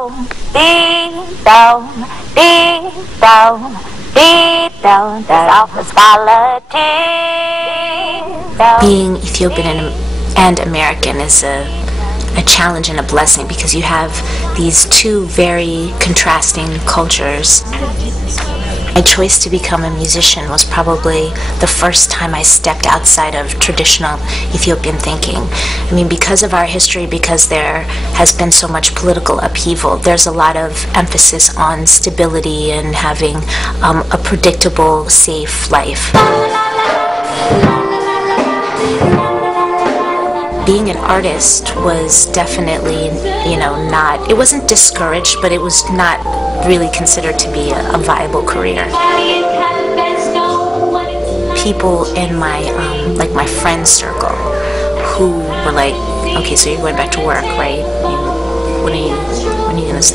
Deep down, deep down, deep down, the quality. Being Ethiopian and American is a challenge and a blessing because you have these two very contrasting cultures. My choice to become a musician was probably the first time I stepped outside of traditional Ethiopian thinking. I mean, because of our history, because there has been so much political upheaval, there's a lot of emphasis on stability and having a predictable, safe life. Being an artist was definitely, it wasn't discouraged, but it was not really considered to be a viable career. People in my, my friend circle who were like, okay, so you're going back to work, right? When are you going to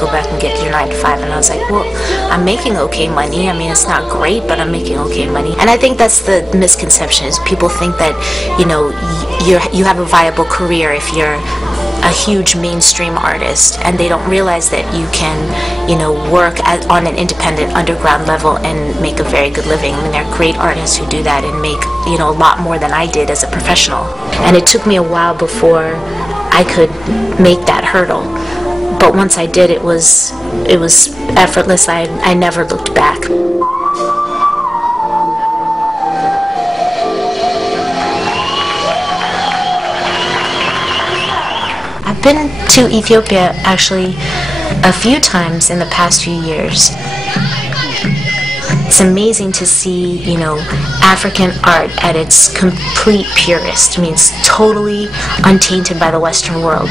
go back and get your 9 to 5? And I was like, well, I'm making okay money. I mean, it's not great, but I'm making okay money. And I think that's the misconception, is people think that, you have a viable career if you're a huge mainstream artist, and they don't realize that you can, work on an independent underground level and make a very good living. I mean, there are great artists who do that and make, a lot more than I did as a professional. And it took me a while before I could make that hurdle. But once I did, it was effortless. I never looked back. I've been to Ethiopia actually a few times in the past few years. It's amazing to see, African art at its complete purest. I mean, it's totally untainted by the Western world.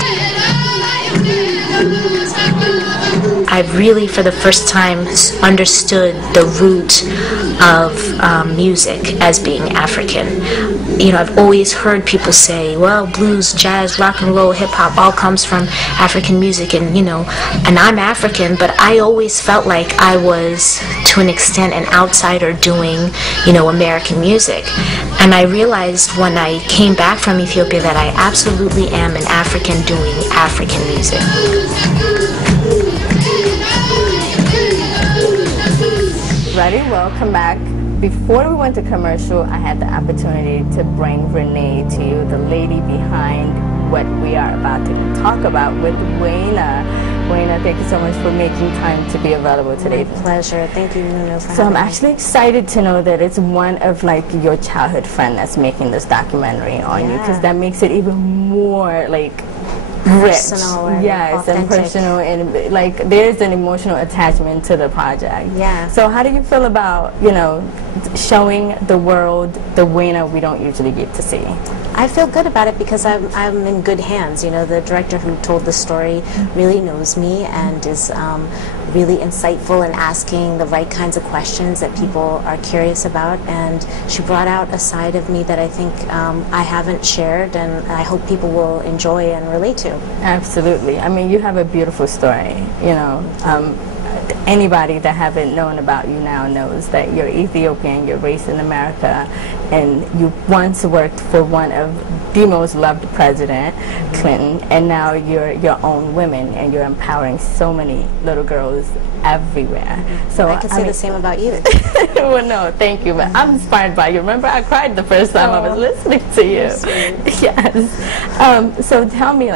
I really, for the first time, understood the root of music as being African. I've always heard people say, well, blues, jazz, rock and roll, hip-hop all comes from African music, and I'm African, but I always felt like I was, to an extent, an outsider doing, American music. And I realized when I came back from Ethiopia that I absolutely am an African doing African music. Ready? Welcome back. Before we went to commercial, I had the opportunity to bring Renee to you, the lady behind what we are about to talk about with Wayna. Wayna, thank you so much for making time to be available today. My pleasure. Thank you, Nunu, for So I'm actually excited to know that it's one of your childhood friend that's making this documentary on you, because that makes it even more personal and yes, authentic. And personal, and there's an emotional attachment to the project. Yeah. So how do you feel about showing the world the Wayna we don't usually get to see? I feel good about it because I'm in good hands. The director who told the story really knows me and is really insightful and asking the right kinds of questions that people are curious about, and she brought out a side of me that I think I haven't shared, and I hope people will enjoy and relate to. Absolutely. I mean, you have a beautiful story. Anybody that haven't known about you now knows that you're Ethiopian, you're raised in America, and you once worked for one of the most loved president, Clinton, and now you're your own woman, and you're empowering so many little girls everywhere. So I can say the same about you. Well, no, thank you, but I'm inspired by you. Remember, I cried the first time I was listening to you. Yes. So tell me,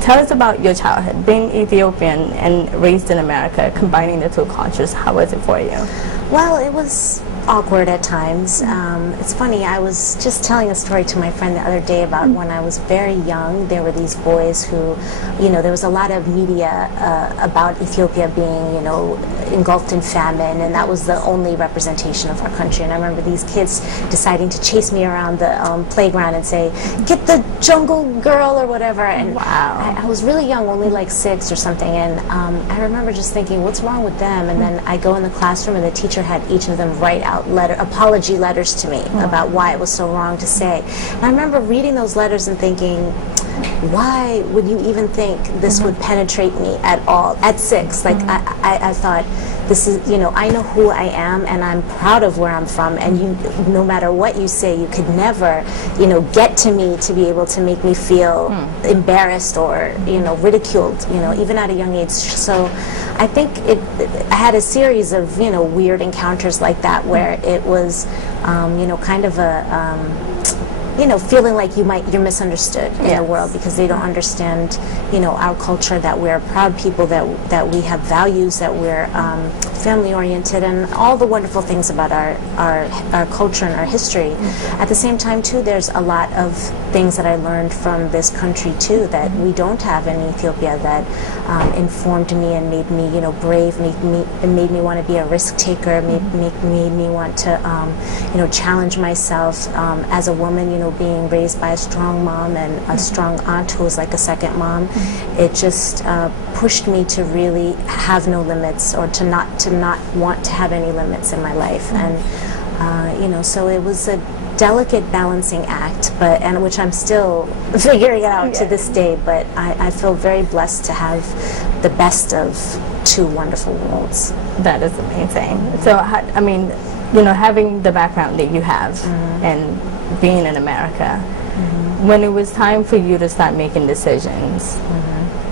tell us about your childhood, being Ethiopian and raised in America, combining the two cultures. How was it for you? Well, it was awkward at times. It's funny, I was just telling a story to my friend the other day about when I was very young. There were these boys who, there was a lot of media about Ethiopia being, engulfed in famine, and that was the only representation of our country. And I remember these kids deciding to chase me around the playground and say, "Get the jungle girl," or whatever. And wow. I was really young, only like 6 or something, and I remember just thinking, what's wrong with them? And then I go in the classroom, and the teacher had each of them write out apology letters to me about why it was so wrong to say. And I remember reading those letters and thinking, why would you even think this would penetrate me at all at 6? Like I thought, this is, you know, I know who I am and I'm proud of where I'm from, and you, no matter what you say, you could never, you know, get to me to be able to make me feel embarrassed or, you know, ridiculed, you know, even at a young age. So I think I had a series of, you know, weird encounters like that where it was, you know, kind of a, you know, feeling like you're misunderstood in the world because they don't understand, you know, our culture, that we're proud people, that we have values, that we're family oriented, and all the wonderful things about our culture and our history. At the same time, too, there's a lot of things that I learned from this country too that we don't have in Ethiopia, that informed me and made me, you know, brave, made me want to be a risk taker, made me want to, you know, challenge myself as a woman, you know, being raised by a strong mom and a strong aunt who was like a second mom. It just pushed me to really have no limits, or to not want to have any limits in my life. And you know, so it was a delicate balancing act, and which I'm still figuring out to this day, but I feel very blessed to have the best of two wonderful worlds. That is amazing. So I mean, you know, having the background that you have and being in America, when it was time for you to start making decisions,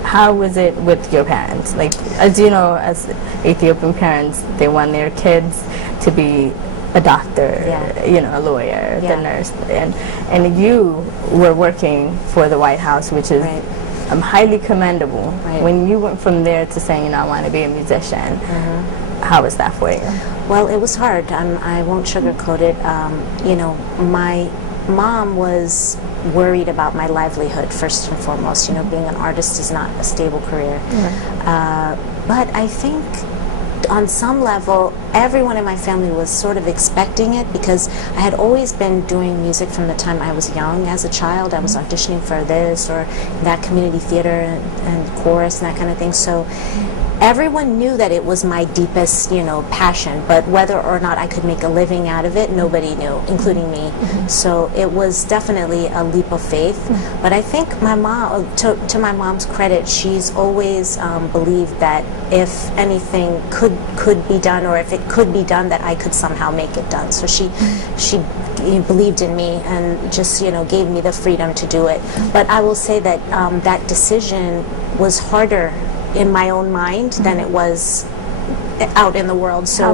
how was it with your parents? Like, as you know, as Ethiopian parents, they want their kids to be a doctor, you know, a lawyer, the nurse, and you were working for the White House, which is highly commendable. When you went from there to saying, you know, I want to be a musician, how was that for you? Well, it was hard. I won't sugarcoat it. You know, my mom was worried about my livelihood first and foremost. You know, being an artist is not a stable career. But I think on some level, everyone in my family was sort of expecting it, because I had always been doing music from the time I was young. As a child, I was auditioning for this or that community theater and chorus and that kind of thing. So everyone knew that it was my deepest, you know, passion, but whether or not I could make a living out of it, nobody knew, including me. So it was definitely a leap of faith. But I think my mom, to my mom's credit, she's always believed that if anything could be done, or if it could be done, that I could somehow make it done. So she believed in me and just, you know, gave me the freedom to do it. But I will say that that decision was harder in my own mind than it was out in the world. So,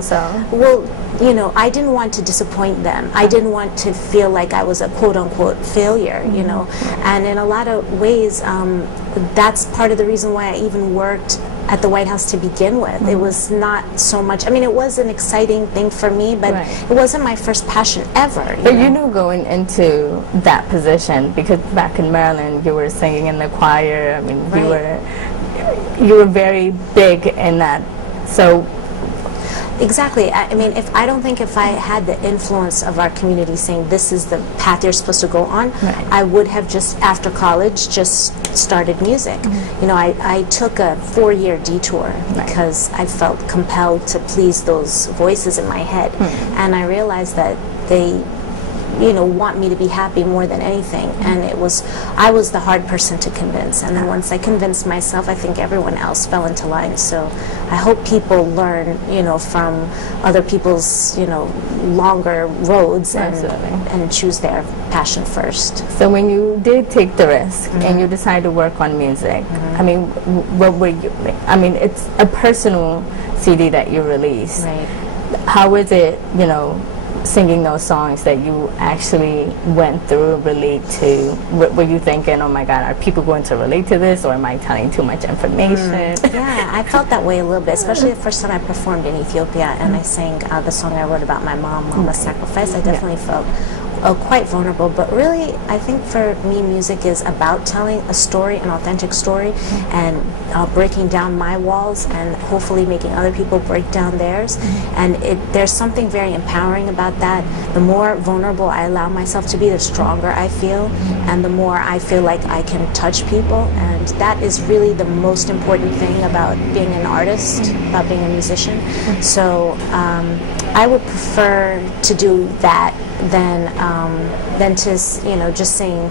well, you know, I didn't want to disappoint them. I didn't want to feel like I was a quote-unquote failure, you know. And in a lot of ways, that's part of the reason why I even worked at the White House to begin with. It was not so much, I mean, it was an exciting thing for me, but it wasn't my first passion ever. But you knew going into that position, because back in Maryland, you were singing in the choir. I mean, you were very big in that. So exactly. I mean, I don't think if I had the influence of our community saying this is the path you're supposed to go on, I would have just, after college, just started music. You know, I took a 4-year detour because I felt compelled to please those voices in my head. And I realized that they, you know, want me to be happy more than anything, and I was the hard person to convince. And then once I convinced myself, I think everyone else fell into line. So I hope people learn, you know, from other people's, you know, longer roads and choose their passion first. So when you did take the risk and you decided to work on music, I mean, what were you? I mean, it's a personal CD that you released. How was it, you know, singing those songs that you actually went through, relate to? Were you thinking, oh my God, are people going to relate to this, or am I telling too much information? Yeah, I felt that way a little bit, especially the first time I performed in Ethiopia and I sang the song I wrote about my mom, Mama's Sacrifice. I definitely felt quite vulnerable, but really I think for me music is about telling a story, an authentic story, and breaking down my walls and hopefully making other people break down theirs. And there's something very empowering about that. The more vulnerable I allow myself to be, the stronger I feel, and the more I feel like I can touch people. And that is really the most important thing about being an artist, about being a musician. So I would prefer to do that than to, you know, just sing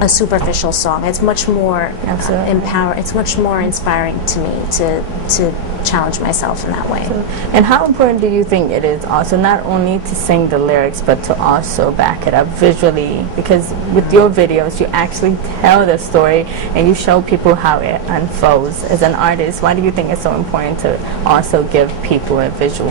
a superficial song. It's much more it's much more inspiring to me to challenge myself in that way. And how important do you think it is also not only to sing the lyrics but to also back it up visually? Because with your videos you actually tell the story and you show people how it unfolds. As an artist, why do you think it's so important to also give people a visual?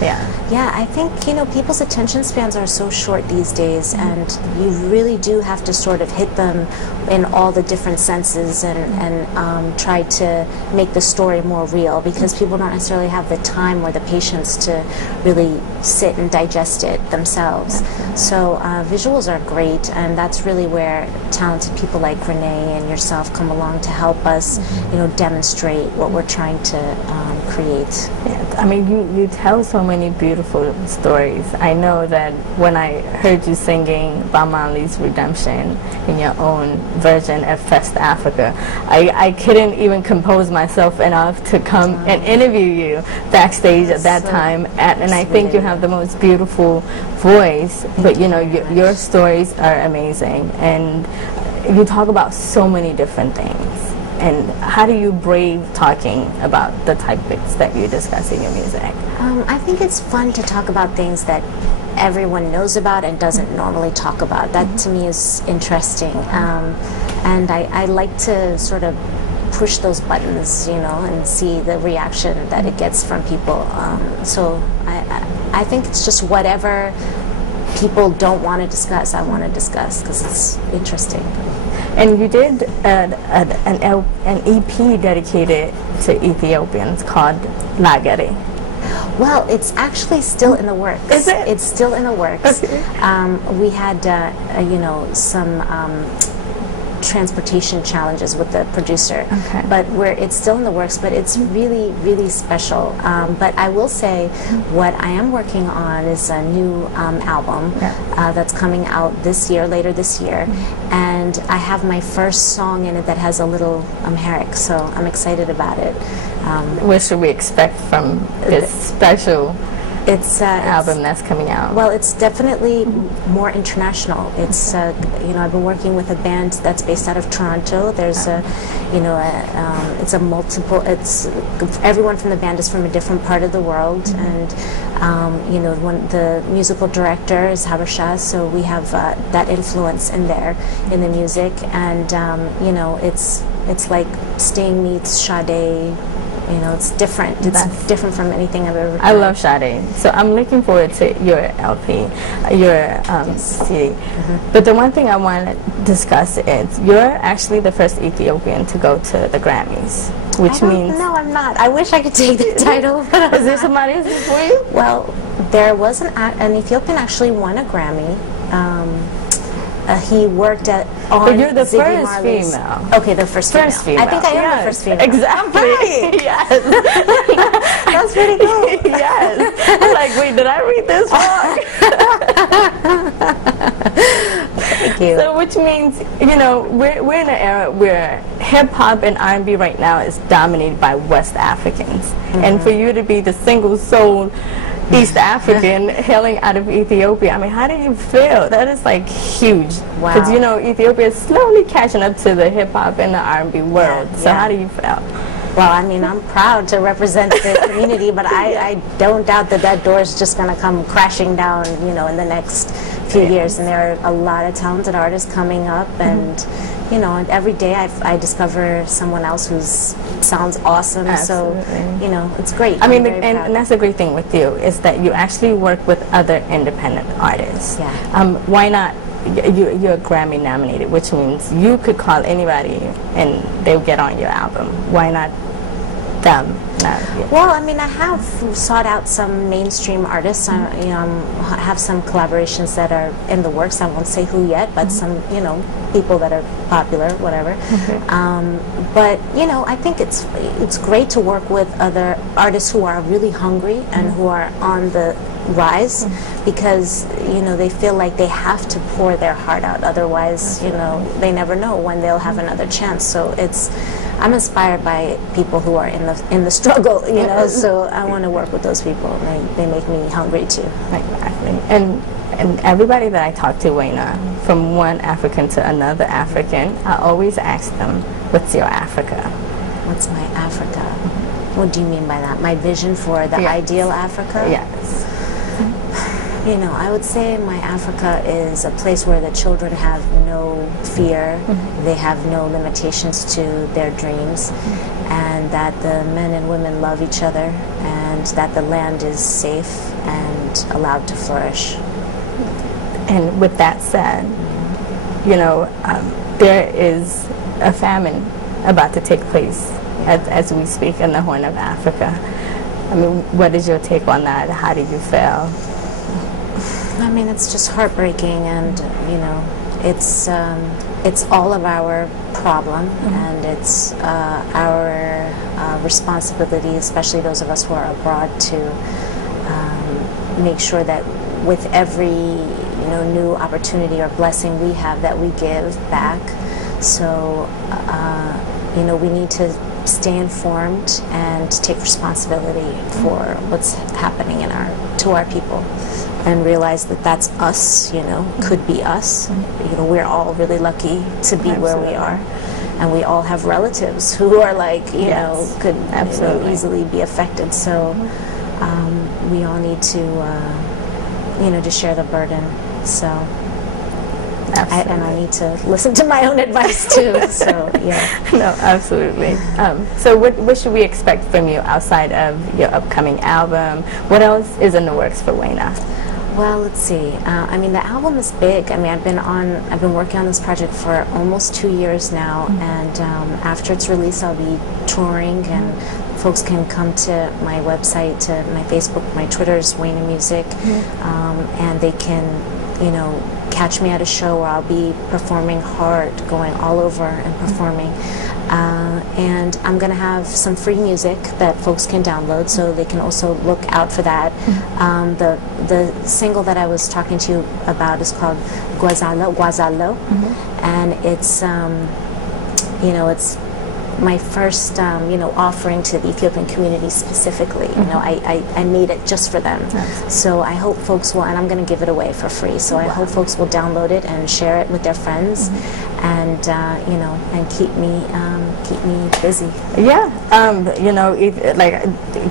Yeah, I think, you know, people's attention spans are so short these days, and you really do have to sort of hit them in all the different senses and try to make the story more real, because people don't necessarily have the time or the patience to really sit and digest it themselves. So visuals are great, and that's really where talented people like Renee and yourself come along to help us, you know, demonstrate what we're trying to create. Yeah, I mean, you tell so many beautiful stories. I know that when I heard you singing Bob Marley's Redemption in your own version at Fest Africa, I couldn't even compose myself enough to come and interview you backstage at that time. And I think you have the most beautiful voice, but you know, your stories are amazing, and you talk about so many different things. And how do you brave talking about the topics that you discuss in your music? I think it's fun to talk about things that everyone knows about and doesn't normally talk about. That to me is interesting. And I like to sort of push those buttons, you know, and see the reaction that it gets from people. So I think it's just whatever people don't want to discuss, I want to discuss, because it's interesting. And you did an EP dedicated to Ethiopians called Lagari. Well, it's actually still in the works. Is it? It's still in the works. Okay. We had, you know, some transportation challenges with the producer, but it's still in the works, but it's really, really special. But I will say what I am working on is a new album that's coming out this year, later this year, and I have my first song in it that has a little Amharic, so I'm excited about it. What should we expect from this special album that's coming out? Well, it's definitely more international. It's you know, I've been working with a band that's based out of Toronto. There's a, you know, it's a multiple. It's everyone from the band is from a different part of the world, and you know, the musical director is Habasha, so we have that influence in there in the music, and you know, it's like Sting meets Sade. You know, it's different. It's different from anything I've ever done. I love Sade. So I'm looking forward to your LP, your CD. But the one thing I want to discuss is you're actually the first Ethiopian to go to the Grammys, which means... No, I'm not. I wish I could take the title. But is there somebody else before you? Well, there was an Ethiopian actually won a Grammy. He worked on But you're the Ziggy first Marley's. female. Okay, the first female. I think I am the first female. Exactly. Right. Yes. That's pretty cool. Yes. I'm like, wait, did I read this wrong? Thank you. So which means, you know, we're in an era where hip-hop and R&B right now is dominated by West Africans. And for you to be the single soul East African hailing out of Ethiopia, I mean, how do you feel? That is like huge. Wow. Because, you know, Ethiopia is slowly catching up to the hip-hop and the R&B world. So how do you feel? Well, I mean, I'm proud to represent the community, but I don't doubt that door is just going to come crashing down, you know, in the next few years. And there are a lot of talented artists coming up, and you know, every day I discover someone else who sounds awesome. Absolutely. So, you know, it's great. I mean, and that's the great thing with you, is that you actually work with other independent artists. Yeah. Why not? You're Grammy nominated, which means you could call anybody and they'll get on your album. Why not them? Well, I mean, I have sought out some mainstream artists. I, you know, have some collaborations that are in the works. I won't say who yet, but some, you know, people that are popular, whatever. But you know, I think it's great to work with other artists who are really hungry and who are on the rise, because you know, they feel like they have to pour their heart out. Otherwise, you know, they never know when they'll have another chance. So I'm inspired by people who are in the struggle, you know. So I want to work with those people. They make me hungry too. Exactly. And And everybody that I talk to, Wayna, from one African to another African, I always ask them, what's your Africa? What's my Africa? What do you mean by that? My vision for the ideal Africa? Yes. You know, I would say my Africa is a place where the children have no fear, they have no limitations to their dreams, and that the men and women love each other, and that the land is safe and allowed to flourish. And with that said, you know, there is a famine about to take place as we speak in the Horn of Africa. I mean, what is your take on that? How do you feel? I mean, it's just heartbreaking, and you know, it's all of our problem, and it's our responsibility, especially those of us who are abroad, to make sure that with every new opportunity or blessing we have, that we give back. So we need to stay informed and take responsibility for what's happening to our people, and realize that that's us, could be us. We're all really lucky to be where we are, and we all have relatives who are could easily be affected. So we all need to share the burden. So and I need to listen to my own advice too. So yeah. No, absolutely. So what should we expect from you outside of your upcoming album? What else is in the works for Wayna? Well, let's see. I mean, the album is big. I mean, I've been working on this project for almost 2 years now, and after its release, I'll be touring, and folks can come to my website, to my Facebook, my Twitter's Wayna Music, and they can, catch me at a show where I'll be performing hard, going all over and performing. And I'm going to have some free music that folks can download, so they can also look out for that. The single that I was talking to you about is called Guazalo, and it's it's my first offering to the Ethiopian community specifically. I made it just for them. So I hope folks will, and I'm going to give it away for free. So I hope folks will download it and share it with their friends, and and keep me busy. Yeah,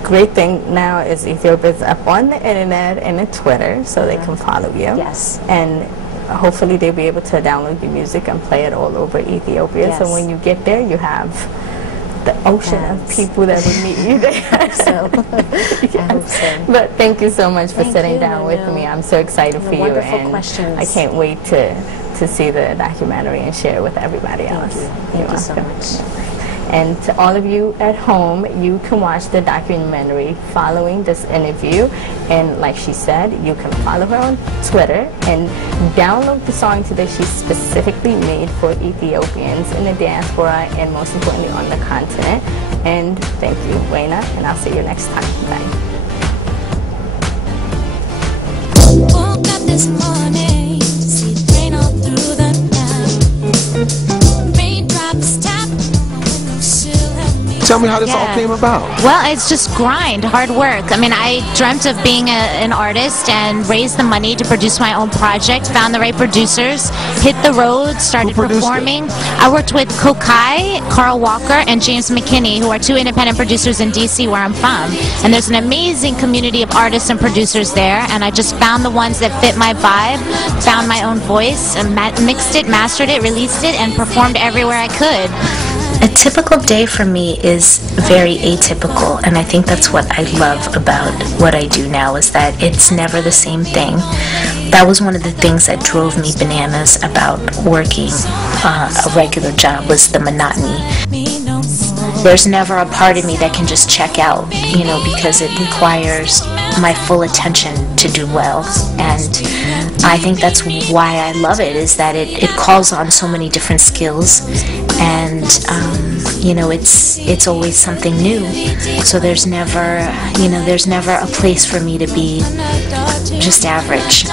great thing now is Ethiopia's up on the internet and the Twitter, so they can follow you. Yes. And hopefully they'll be able to download your music and play it all over Ethiopia. Yes. So when you get there, you have the ocean of people that will meet you there. I hope so. Yes. I hope so. But thank you so much for sitting you, down with me. I'm so excited for you, wonderful and questions. I can't wait to see the documentary and share it with everybody else. Thank you so much. And to all of you at home, you can watch the documentary following this interview. And like she said, you can follow her on Twitter and download the song that she specifically made for Ethiopians in the diaspora, and most importantly on the continent. And thank you, Wayna, and I'll see you next time. Bye. Woke up this morning, see it rain all through the night. Raindrops tap. Tell me how this all came about. Well, it's just grind, hard work. I mean, I dreamt of being an artist and raised the money to produce my own project, found the right producers, hit the road, started performing. I worked with Kokai, Carl Walker, and James McKinney, who are 2 independent producers in DC, where I'm from. And there's an amazing community of artists and producers there, and I just found the ones that fit my vibe, found my own voice, and mixed it, mastered it, released it, and performed everywhere I could. A typical day for me is very atypical, and I think that's what I love about what I do now, is that it's never the same thing. That was one of the things that drove me bananas about working a regular job, was the monotony. There's never a part of me that can just check out, because it requires my full attention to do well. And I think that's why I love it, is that it calls on so many different skills, and it's always something new. So there's never a place for me to be just average.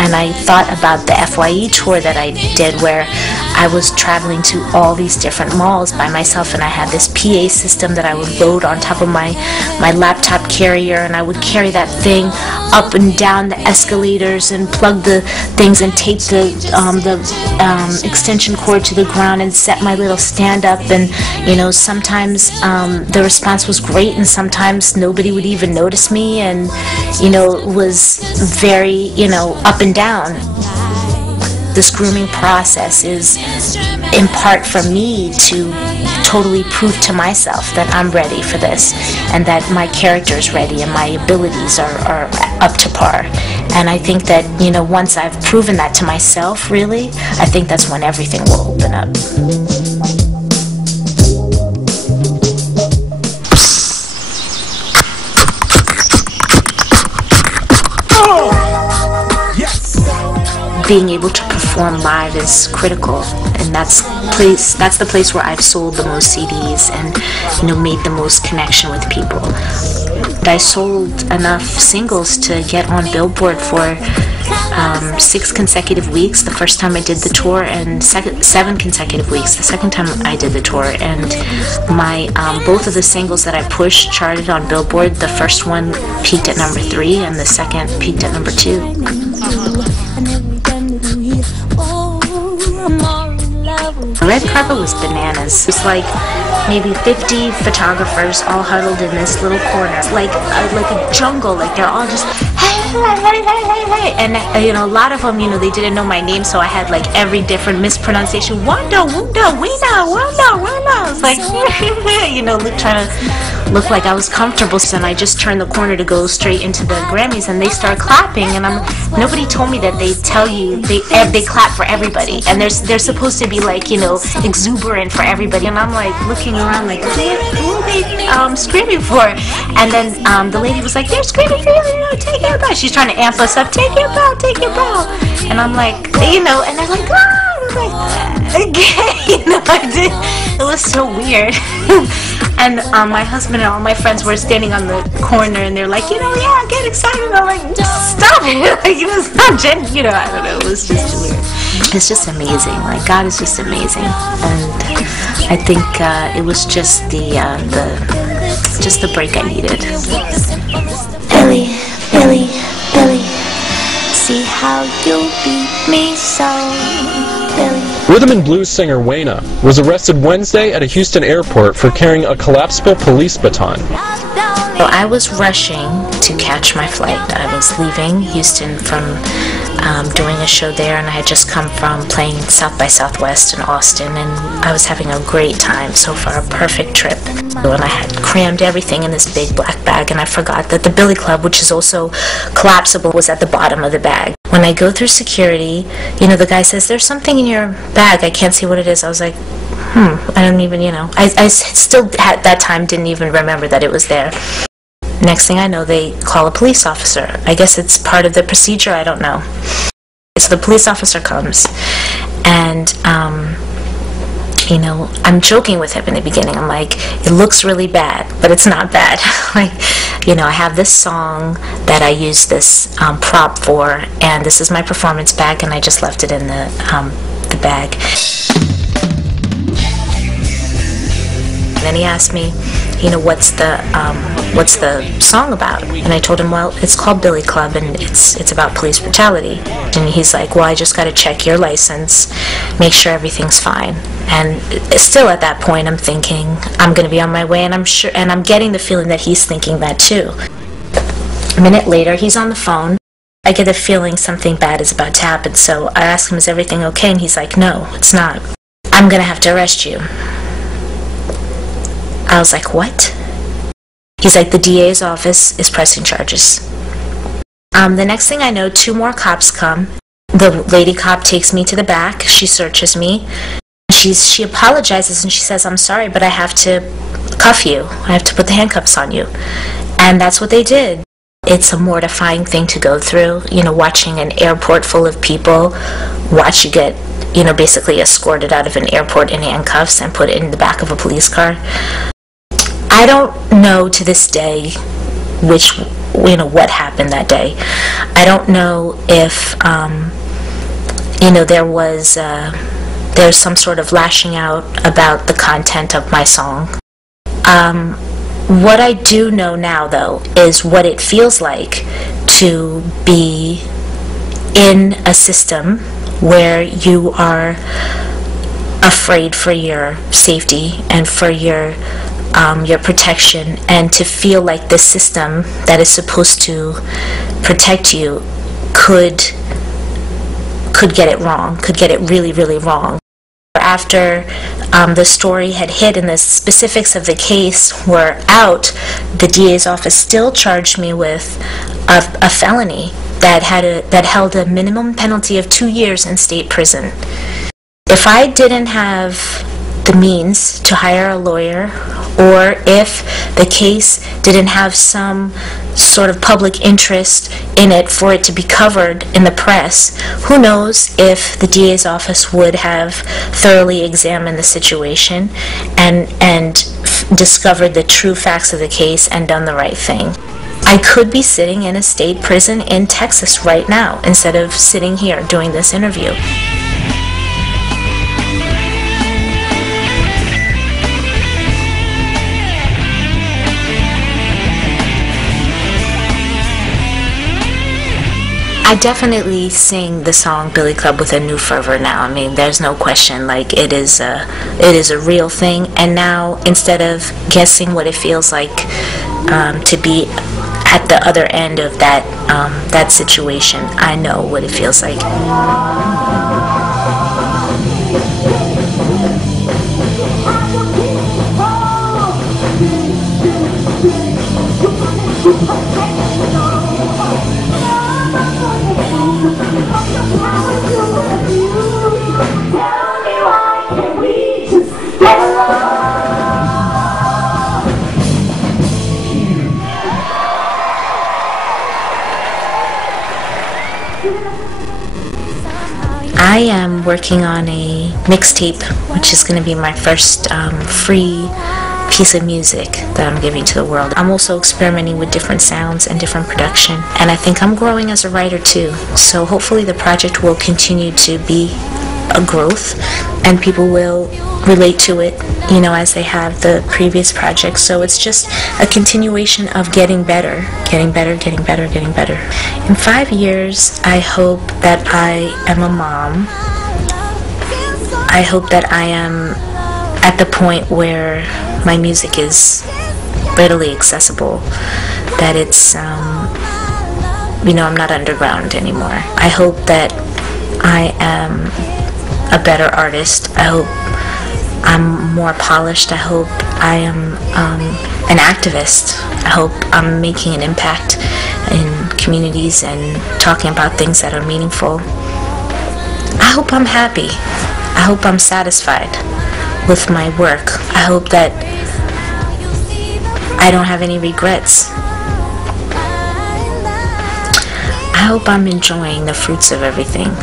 and I thought about the FYE tour that I did, where I was traveling to all these different malls by myself, and I had this PA system that I would load on top of my laptop carrier, and I would carry that thing up and down the escalators and plug the things and tape the extension cord to the ground and set my little stand up. And sometimes the response was great, and sometimes nobody would even notice me, and it was very up and down. This grooming process is in part for me to totally prove to myself that I'm ready for this, and that my character is ready and my abilities are up to par. And I think that once I've proven that to myself, really, I think that's when everything will open up. Being able to perform live is critical, and that's the place where I've sold the most CDs and made the most connection with people. I sold enough singles to get on Billboard for 6 consecutive weeks the first time I did the tour, and 7 consecutive weeks the second time I did the tour. And my both of the singles that I pushed charted on Billboard. The first one peaked at number 3, and the second peaked at number 2. The red carpet was bananas. It was like maybe 50 photographers all huddled in this little corner, like a jungle. Like they're all just hey, and a lot of them, they didn't know my name, so I had like every different mispronunciation. Wayna Wondowosen. I was like, trying to look like I was comfortable. So then I just turned the corner to go straight into the Grammys, and they start clapping, and nobody told me that they tell you they clap for everybody, and they're supposed to be like exuberant for everybody, and I'm like looking around like who are they screaming for? And then the lady was like, they're screaming for you, take your bow. She's trying to amp us up, take your bow, and I'm like, and they're like, ah, I was like, okay, I did. It was so weird. And my husband and all my friends were standing on the corner, and they're like, yeah, get excited. And I'm like, just stop it. Like, it's not I don't know. It was just weird. It's just amazing. Like, God is just amazing. And I think it was just the break I needed. Billy, see how you beat me so, Billy. Rhythm and blues singer Wayna was arrested Wednesday at a Houston airport for carrying a collapsible police baton. So I was rushing to catch my flight. I was leaving Houston from doing a show there, and I had just come from playing South by Southwest in Austin, and I was having a great time so far, a perfect trip. And I had crammed everything in this big black bag, and I forgot that the Billy Club, which is also collapsible, was at the bottom of the bag. When I go through security, the guy says, there's something in your bag, I can't see what it is. I was like, I don't even, I still at that time didn't even remember that it was there. Next thing I know, they call a police officer. I guess it's part of the procedure, I don't know. So the police officer comes, and I'm joking with him in the beginning. I'm like, it looks really bad, but it's not bad. Like, I have this song that I use this prop for, and this is my performance bag, and I just left it in the bag. And then he asked me, what's the song about? And I told him, well, it's called Billy Club, and it's about police brutality. And he's like, well, I just got to check your license, make sure everything's fine. And still at that point, I'm thinking I'm going to be on my way, and I'm getting the feeling that he's thinking that too. A minute later, he's on the phone. I get the feeling something bad is about to happen, so I ask him, is everything okay? And he's like, no, it's not. I'm going to have to arrest you. I was like, what? He's like, the DA's office is pressing charges. The next thing I know, 2 more cops come. The lady cop takes me to the back. She searches me. She apologizes, and she says, I'm sorry, but I have to cuff you. I have to put the handcuffs on you. And that's what they did. It's a mortifying thing to go through, watching an airport full of people watch you get, basically escorted out of an airport in handcuffs and put in the back of a police car. I don't know to this day what happened that day. I don't know if there's some sort of lashing out about the content of my song. What I do know now, though, is what it feels like to be in a system where you are afraid for your safety and for your protection, and to feel like the system that is supposed to protect you could get it wrong, could get it really, really wrong. After the story had hit and the specifics of the case were out, the DA's office still charged me with a felony that held a minimum penalty of 2 years in state prison. If I didn't have the means to hire a lawyer, or if the case didn't have some sort of public interest in it for it to be covered in the press, who knows if the DA's office would have thoroughly examined the situation and discovered the true facts of the case and done the right thing. I could be sitting in a state prison in Texas right now instead of sitting here doing this interview. I definitely sing the song Billy Club with a new fervor now. I mean, there's no question. Like, it is a real thing. And now, instead of guessing what it feels like to be at the other end of that situation, I know what it feels like. I am working on a mixtape, which is going to be my first free piece of music that I'm giving to the world. I'm also experimenting with different sounds and different production, and I think I'm growing as a writer too. So hopefully the project will continue to be a growth, and people will relate to it, you know, as they have the previous projects. So it's just a continuation of getting better, getting better, getting better, getting better. In 5 years, I hope that I am a mom. I hope that I am at the point where my music is readily accessible, that it's, you know, I'm not underground anymore. I hope that I am a better artist. I hope I'm more polished. I hope I am an activist. I hope I'm making an impact in communities and talking about things that are meaningful. I hope I'm happy. I hope I'm satisfied with my work. I hope that I don't have any regrets. I hope I'm enjoying the fruits of everything.